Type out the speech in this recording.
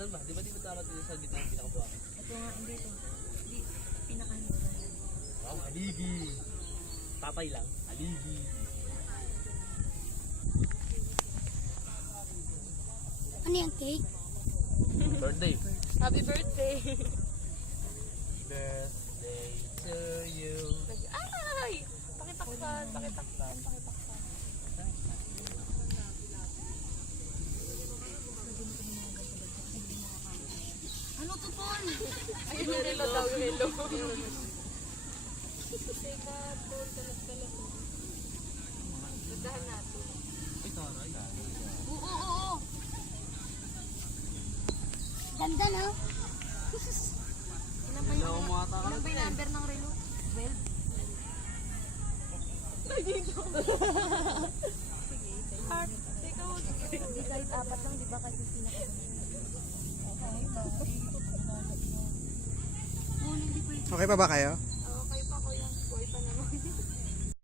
Saan ba? Di ba tama dito sa gitna ng pinakabuhakan? Ito nga, hindi ito. Hindi, pinakahintay. Wow, haligi. Tatay lang. Haligi. Ano yung cake? Birthday. Happy birthday! Birthday to you. Ay! Pakitakpan, pakitakpan, pakitakpan. Ano to, Paul? Ay, nilo daw, nilo. Teka, Paul, talas-talas. Gadahan natin. Ay, taray. Oo. Ganda, no? Ilan ba yung number ng relo? 12? Ay, dito. Heart. Teka, hindi kahit apat lang, di ba? Kasi pinaka. Okay pa ba kayo?